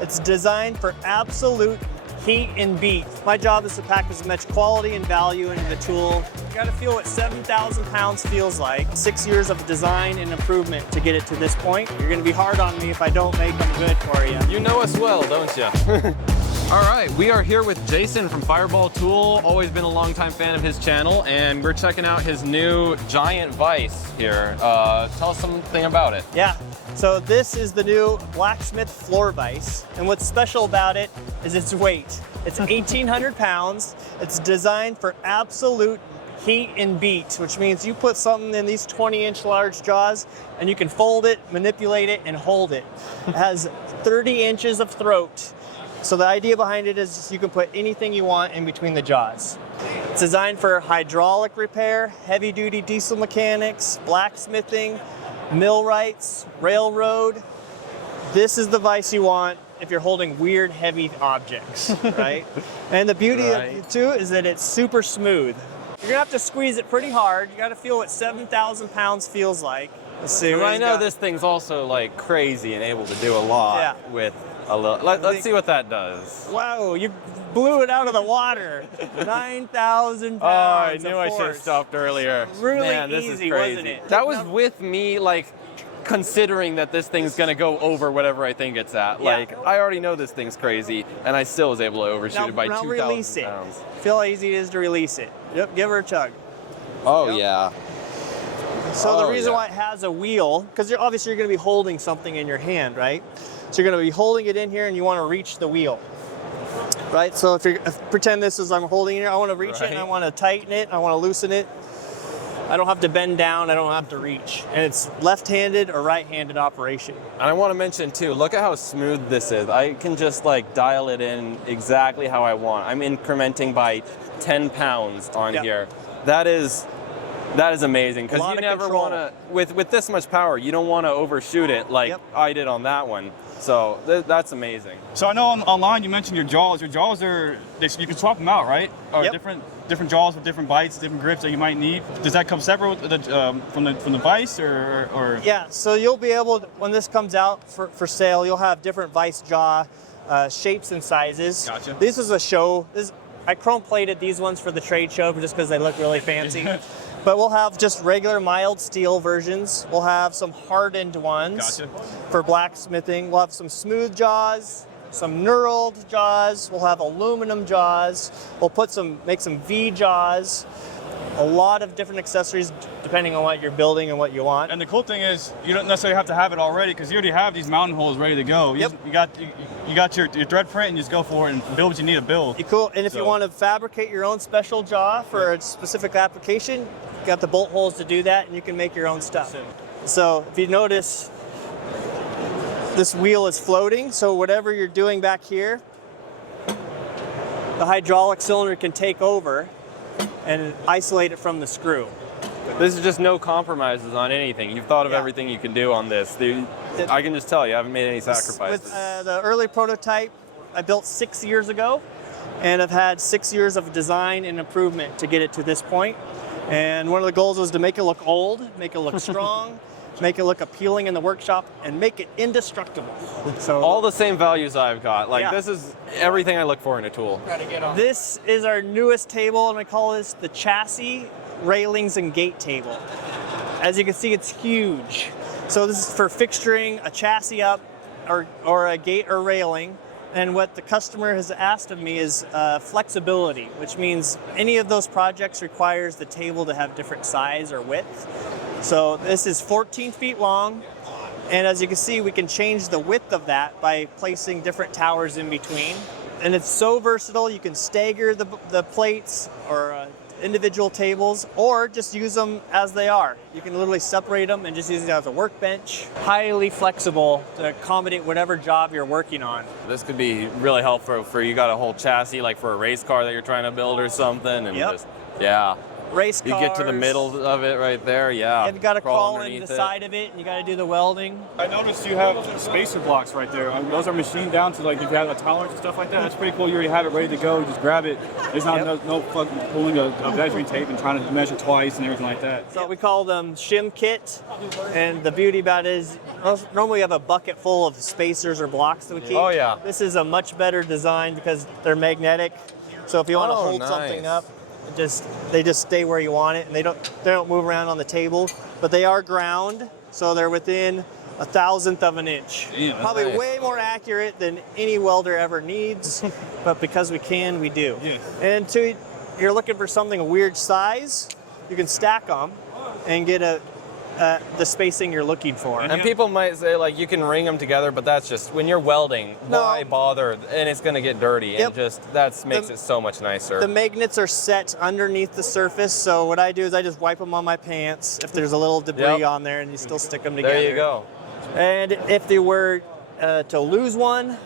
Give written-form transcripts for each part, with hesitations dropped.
It's designed for absolute heat and beat. My job is to pack as much quality and value into the tool. You gotta feel what 7,000 pounds feels like. 6 years of design and improvement to get it to this point. You're gonna be hard on me if I don't make them good for you. You know us well, don't you? All right, we are here with Jason from Fireball Tool. Always been a longtime fan of his channel, and we're checking out his new giant vise here. Tell us something about it. Yeah, so this is the new blacksmith floor vise, and what's special about it is its weight. It's 1,800 pounds. It's designed for absolute heat and beat, which means you put something in these 20-inch large jaws and you can fold it, manipulate it, and hold it. It has 30 inches of throat. So the idea behind it is you can put anything you want in between the jaws. It's designed for hydraulic repair, heavy-duty diesel mechanics, blacksmithing, millwrights, railroad. This is the vise you want if you're holding weird, heavy objects, right? And the beauty of it too is that it's super smooth. You're gonna have to squeeze it pretty hard. You gotta feel what 7,000 pounds feels like. Let's see. I know this thing's also like crazy and able to do a lot with a little. Let's see what that does. Wow, you blew it out of the water. 9,000 pounds. Oh, I knew I should have stopped earlier. Really Man, this easy, is crazy. wasn't it? That was with me like considering that this thing's gonna go over whatever I think it's at. Yeah. Like I already know this thing's crazy, and I still was able to overshoot it by 2,000 pounds. Feel how easy it is to release it. Yep, give her a tug. Oh yeah. So the reason why it has a wheel, because obviously you're going to be holding something in your hand, right? So you're going to be holding it in here and you want to reach the wheel, right? So pretend this is I'm holding it here, I want to reach it and I want to tighten it, I want to loosen it. I don't have to bend down, I don't have to reach. And it's left-handed or right-handed operation. And I want to mention too, look at how smooth this is. I can just like dial it in exactly how I want. I'm incrementing by 10 pounds on here. That is amazing, because you never want to, with this much power, you don't want to overshoot it like I did on that one. So that's amazing. So I know online you mentioned your jaws. Your jaws are, you can swap them out, right? Or different jaws with different bites, different grips that you might need. Does that come separate with from the vise or? Yeah, so you'll be able to, when this comes out for sale, you'll have different vise jaw shapes and sizes. Gotcha. This is a show. I chrome plated these ones for the trade show just because they look really fancy. But we'll have just regular mild steel versions. We'll have some hardened ones for blacksmithing. We'll have some smooth jaws, some knurled jaws. We'll have aluminum jaws. We'll make some V jaws. A lot of different accessories depending on what you're building and what you want. And the cool thing is you don't necessarily have to have it already, because you already have these mounting holes ready to go. You got your thread print and you just go for it and build what you need to build. Cool. And if you want to fabricate your own special jaw for a specific application, you got the bolt holes to do that, and you can make your own stuff. So if you notice, this wheel is floating, so whatever you're doing back here, the hydraulic cylinder can take over and isolate it from the screw. This is just no compromises on anything. You've thought of everything you can do on this. I can just tell you haven't made any sacrifices. With the early prototype I built 6 years ago, and I've had 6 years of design and improvement to get it to this point. And one of the goals was to make it look old, make it look strong, make it look appealing in the workshop, and make it indestructible. So all the same values I've got. Like this is everything I look for in a tool. This is our newest table, and I call this the chassis, railings, and gate table. As you can see, it's huge. So this is for fixturing a chassis up or a gate or railing. And what the customer has asked of me is flexibility, which means any of those projects requires the table to have different size or width. So this is 14 feet long, and as you can see, we can change the width of that by placing different towers in between. And it's so versatile, you can stagger the plates or individual tables, or just use them as they are. You can literally separate them and just use it as a workbench. Highly flexible to accommodate whatever job you're working on. This could be really helpful for you got a whole chassis like for a race car that you're trying to build or something. And race You cars. get to the middle of it right there, yeah. You've got to crawl into underneath the it. side of it, and you got to do the welding. I noticed you have spacer blocks right there. Those are machined down to, like, if you have a tolerance and stuff like that. That's pretty cool. You already have it ready to go. You just grab it. There's not no fucking pulling a measuring tape and trying to measure twice and everything like that. So we call them shim kit, and the beauty about it is normally we have a bucket full of spacers or blocks that we keep. Oh, yeah. This is a much better design because they're magnetic. So if you want to hold something up, they just stay where you want it, and they don't move around on the table. But they are ground, so they're within 1/1000th of an inch. Yeah, Probably nice. way more accurate than any welder ever needs, but because we can, we do. Yeah. And you're looking for something a weird size, you can stack them and get the spacing you're looking for. And people might say, like, you can ring them together, but that's just, when you're welding, No. why bother? And it's going to get dirty, Yep. and just, that makes it so much nicer. The magnets are set underneath the surface, so what I do is I just wipe them on my pants if there's a little debris Yep. on there, and you still stick them together. There you go. And if they were to lose one,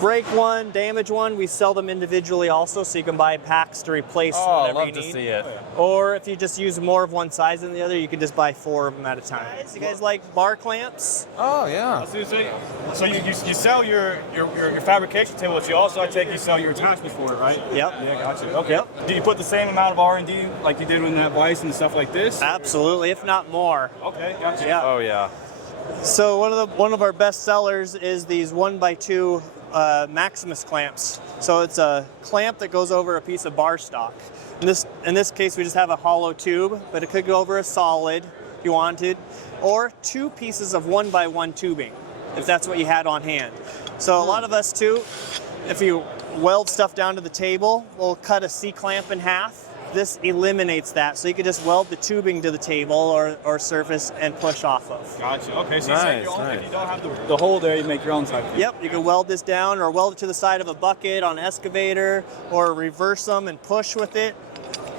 break one, damage one, we sell them individually also, so you can buy packs to replace Oh, whatever love you to need. see it. Or if you just use more of one size than the other, you can just buy 4 of them at a time. You guys like bar clamps? Oh, yeah. That's what you're saying. So you sell your fabrication table, but you also, I take, you sell your attachments for it, right? Yep. Yeah, gotcha. Okay. Yep. Do you put the same amount of R&D like you did in that vice and stuff like this? Absolutely, if not more. Okay, gotcha. Yeah. Oh, yeah. So one of our best sellers is these 1x2 Maximus clamps. So it's a clamp that goes over a piece of bar stock. In this case, we just have a hollow tube, but it could go over a solid if you wanted, or 2 pieces of 1x1 tubing, if that's what you had on hand. So a lot of us too, if you weld stuff down to the table, we'll cut a C-clamp in half. This eliminates that, so you can just weld the tubing to the table or surface and push off of. Gotcha. Okay, so Nice, you say nice. if you don't have the hole there, you make your own type thing. Yep, you can weld this down or weld it to the side of a bucket on an excavator, or reverse them and push with it,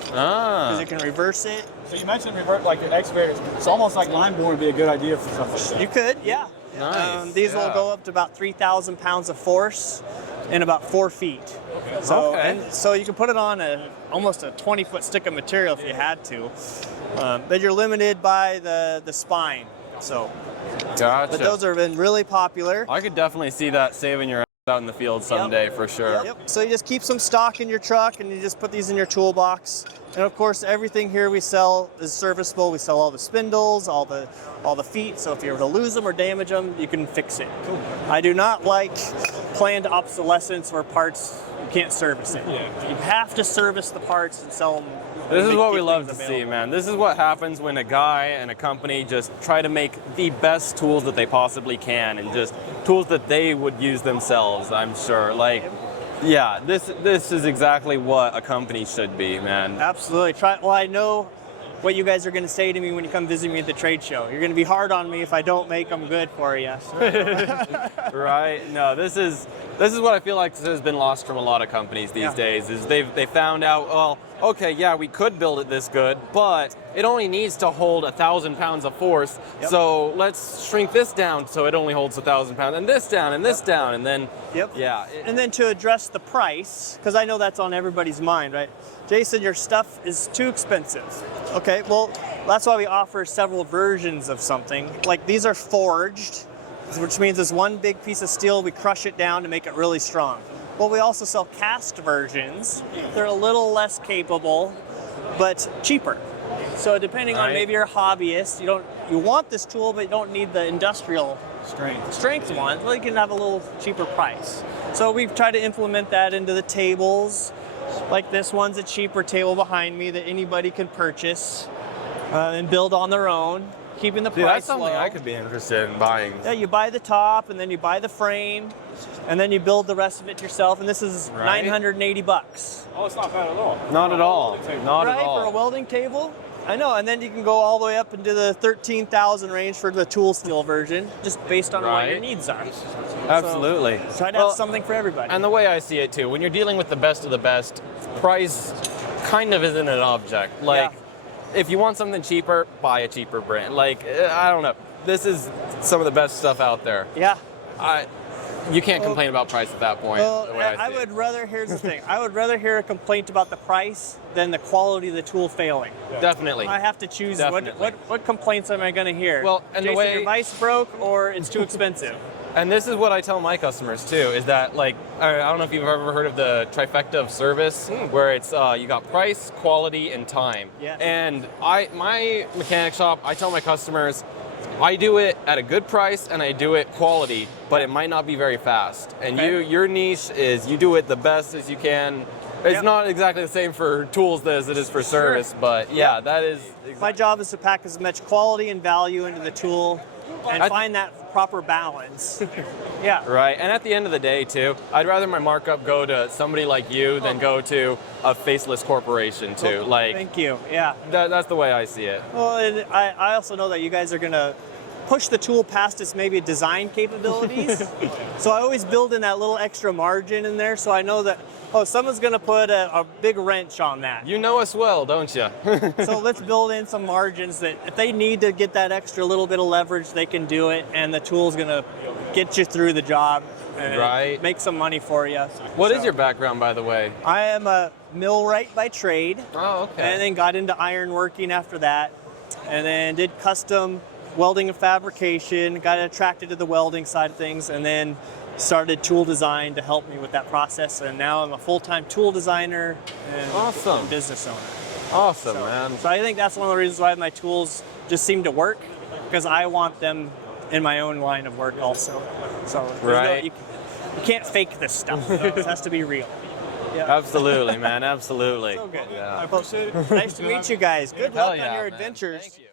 because Ah. you can reverse it. So you mentioned revert like an excavator. It's almost like lime boring would be a good idea for stuff like that. You could, yeah. Nice, These will yeah. go up to about 3,000 pounds of force in about 4 feet. So, Okay. and so you can put it on almost a 20-foot stick of material if you had to, but you're limited by the spine. So, Gotcha. but those have been really popular. I could definitely see that saving your ass out in the field someday, for sure. Yep. So you just keep some stock in your truck, and you just put these in your toolbox. And of course, everything here we sell is serviceable. We sell all the spindles, all the feet. So if you were to lose them or damage them, you can fix it. Cool. I do not like planned obsolescence where parts you can't service it. Yeah. You have to service the parts and sell them. This is what we love to see, man. This is what happens when a guy and a company just try to make the best tools that they possibly can, and just tools that they would use themselves, I'm sure. Like, yeah, this is exactly what a company should be, man. Absolutely. Well, I know what you guys are going to say to me when you come visit me at the trade show. You're going to be hard on me if I don't make them good for you. Right? No, this is what I feel like has been lost from a lot of companies these days. Is they found out, well, okay, yeah, we could build it this good, but it only needs to hold 1,000 pounds of force. Yep. So let's shrink this down so it only holds 1,000 pounds, and this down, and this down, and then yeah. And then to address the price, because I know that's on everybody's mind, right? Jason, your stuff is too expensive. Okay, well, that's why we offer several versions of something. Like these are forged, which means it's one big piece of steel, we crush it down to make it really strong. Well, we also sell cast versions. They're a little less capable, but cheaper. So depending on, maybe you're a hobbyist, you want this tool, but you don't need the industrial strength one. Well, you can have a little cheaper price. So we've tried to implement that into the tables. Like this one's a cheaper table behind me that anybody can purchase and build on their own, keeping the price That's something low. I could be interested in buying. Yeah, you buy the top, and then you buy the frame, and then you build the rest of it yourself. And this is $980. Oh, it's not bad at all. Not at all. Not Right, at all. for a welding table? I know, and then you can go all the way up into the 13,000 range for the tool steel version, just based on what your needs are. Absolutely. So, try to have something for everybody. And the way I see it too, when you're dealing with the best of the best, price kind of isn't an object. Like, if you want something cheaper, buy a cheaper brand. Like, I don't know. This is some of the best stuff out there. Yeah. you can't complain about price at that point. Well, the way I I see it. would rather, here's the thing, I would rather hear a complaint about the price than the quality of the tool failing. Definitely. I have to choose Definitely. what complaints am I going to hear? Well, and the Jason, way- your vice broke or it's too expensive. And this is what I tell my customers too, is that like, I don't know if you've ever heard of the trifecta of service, where it's you got price, quality, and time. Yeah. And my mechanic shop, I tell my customers, I do it at a good price and I do it quality, but it might not be very fast. And Okay. your niche is you do it the best as you can. It's Yep. not exactly the same for tools as it is for service, but yeah, that is My job is to pack as much quality and value into the tool and I- find that proper balance. Yeah. right. And at the end of the day, too, I'd rather my markup go to somebody like you than go to a faceless corporation, too. Like, Thank you. Yeah. that's the way I see it. Well, and I also know that you guys are going to push the tool past its maybe design capabilities. So I always build in that little extra margin in there so I know that, oh, someone's going to put a big wrench on that. You know us well, don't you? So let's build in some margins that if they need to get that extra little bit of leverage, they can do it, and the tool's going to get you through the job and Right. make some money for you. What is your background, by the way? I am a millwright by trade. Oh, okay. And then got into ironworking after that, and then did custom welding and fabrication, got attracted to the welding side of things, and then started tool design to help me with that process. And now I'm a full-time tool designer and Awesome. business owner. Awesome, So, man. so I think that's one of the reasons why my tools just seem to work, because I want them in my own line of work also. So there's Right. you can't fake this stuff. It has to be real. Yeah. Absolutely, man. Absolutely. So good. Yeah. Well, nice to meet you guys. Good Hell luck yeah, on your man. adventures. Thank you.